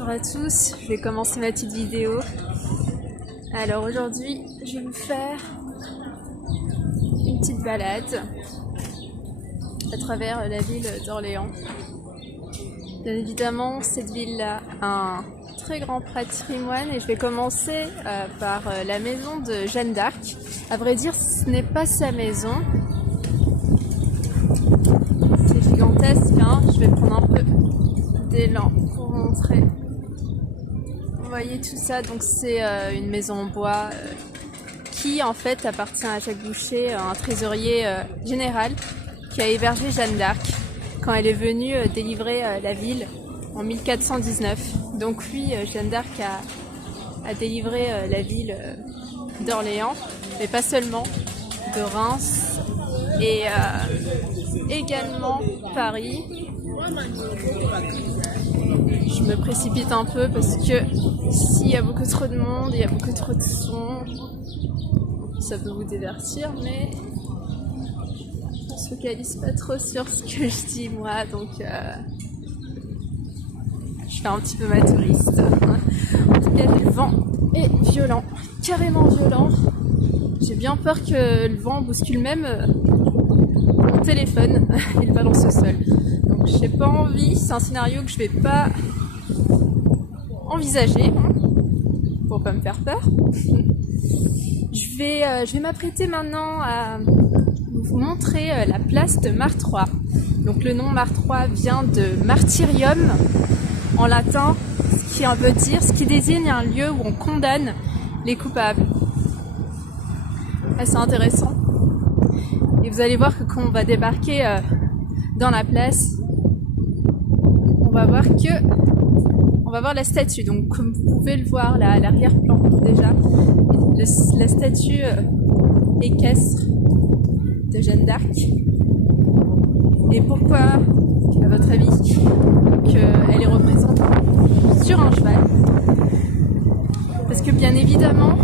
Bonjour à tous, je vais commencer ma petite vidéo. Alors aujourd'hui, je vais vous faire une petite balade à travers la ville d'Orléans. Bien évidemment, cette ville-là a un très grand patrimoine et je vais commencer par la maison de Jeanne d'Arc. À vrai dire, ce n'est pas sa maison. C'est gigantesque, hein. Je vais prendre un peu d'élan pour vous montrer. Vous voyez tout ça, donc c'est une maison en bois qui en fait appartient à Jacques Boucher, un trésorier général qui a hébergé Jeanne d'Arc quand elle est venue délivrer la ville en 1419. Donc lui, Jeanne d'Arc a délivré la ville d'Orléans, mais pas seulement, de Reims et également Paris. Je me précipite un peu parce que ici il y a beaucoup trop de monde, il y a beaucoup trop de sons. Ça peut vous divertir, mais on se focalise pas trop sur ce que je dis moi, donc je fais un petit peu ma touriste. En tout cas, le vent est violent, carrément violent. J'ai bien peur que le vent bouscule même mon téléphone et le balance au sol. Donc j'ai pas envie, c'est un scénario que je vais pas envisager pour pas me faire peur. Je vais m'apprêter maintenant à vous montrer la place de Martroi. Donc le nom Martroi vient de martyrium en latin, ce qui désigne un lieu où on condamne les coupables. Assez intéressant. Et vous allez voir que quand on va débarquer dans la place, on va voir la statue. Donc comme vous pouvez le voir là, à l'arrière-plan déjà, la statue équestre de Jeanne d'Arc. Et pourquoi, à votre avis, qu'elle est représentée sur un cheval? Parce que bien évidemment,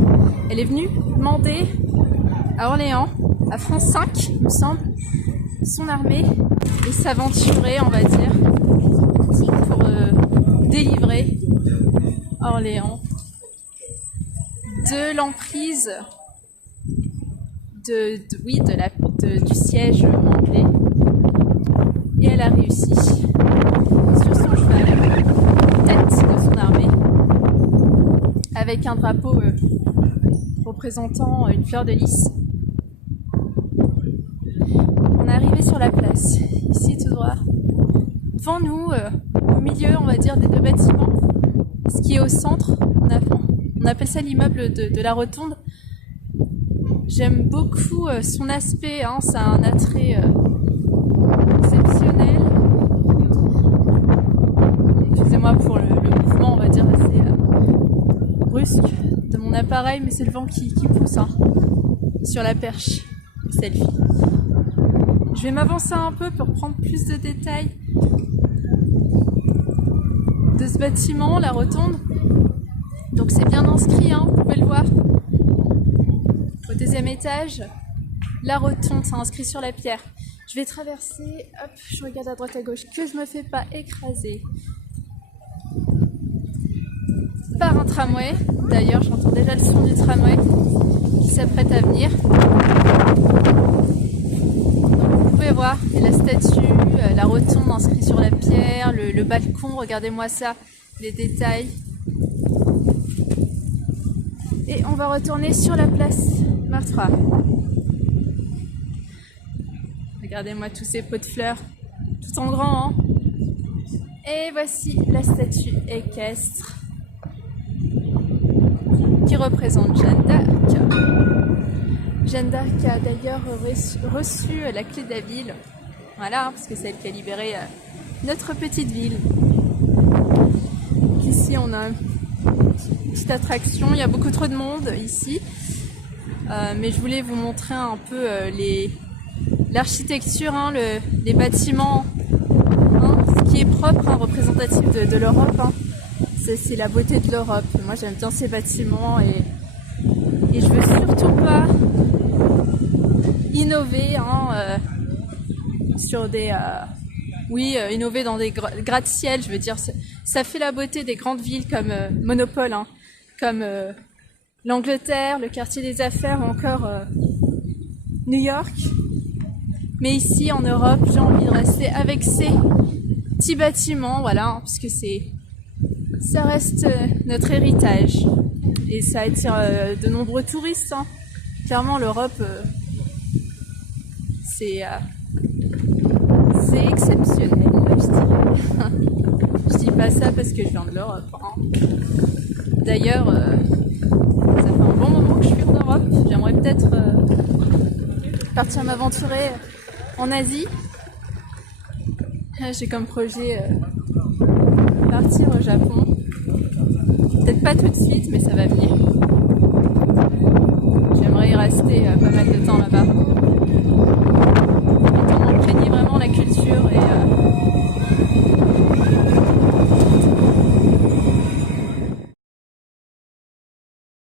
elle est venue demander à Orléans, à France V, il me semble, son armée et s'aventurer, on va dire, pour délivrer Orléans de l'emprise du siège anglais. Et elle a réussi sur son cheval, tête de son armée, avec un drapeau représentant une fleur de lys. On est arrivé sur la place, ici tout droit. Devant nous, au milieu, on va dire, des deux bâtiments, ce qui est au centre, on appelle ça l'immeuble de la Rotonde. J'aime beaucoup son aspect, hein, ça a un attrait exceptionnel. Excusez-moi pour le mouvement, on va dire, assez brusque de mon appareil, mais c'est le vent qui pousse sur la perche. Selfie. Je vais m'avancer un peu pour prendre plus de détails de ce bâtiment, la Rotonde. Donc c'est bien inscrit, hein, vous pouvez le voir. Au deuxième étage, la Rotonde, c'est inscrit sur la pierre. Je vais traverser, hop, je regarde à droite à gauche, que je me fais pas écraser par un tramway. D'ailleurs, j'entends déjà le son du tramway qui s'apprête à venir. Vous pouvez voir la statue, la Rotonde inscrite sur la pierre, le balcon, regardez-moi ça, les détails. Et on va retourner sur la place Martroi. Regardez-moi tous ces pots de fleurs, tout en grand, hein. Et voici la statue équestre qui représente Jeanne d'Arc. Jeanne d'Arc a d'ailleurs reçu la clé de la ville, voilà, parce que c'est elle qui a libéré notre petite ville. Ici on a une petite attraction, il y a beaucoup trop de monde ici, mais je voulais vous montrer un peu l'architecture, hein, les bâtiments, hein, ce qui est propre, hein, représentatif de l'Europe, hein. C'est la beauté de l'Europe. Moi j'aime bien ces bâtiments et je veux surtout pas innover, hein, sur des innover dans des gratte-ciel, je veux dire, ça fait la beauté des grandes villes comme Monopole, hein, comme l'Angleterre, le quartier des affaires ou encore New York. Mais ici en Europe, j'ai envie de rester avec ces petits bâtiments, voilà, hein, parce que ça reste notre héritage et ça attire de nombreux touristes. Hein. Clairement, l'Europe, c'est exceptionnel, je dirais. Je dis pas ça parce que je viens de l'Europe. Hein. D'ailleurs, ça fait un bon moment que je suis en Europe. J'aimerais peut-être partir m'aventurer en Asie. J'ai comme projet partir au Japon. Peut-être pas tout de suite, mais ça va venir. J'aimerais y rester pas mal de temps là-bas.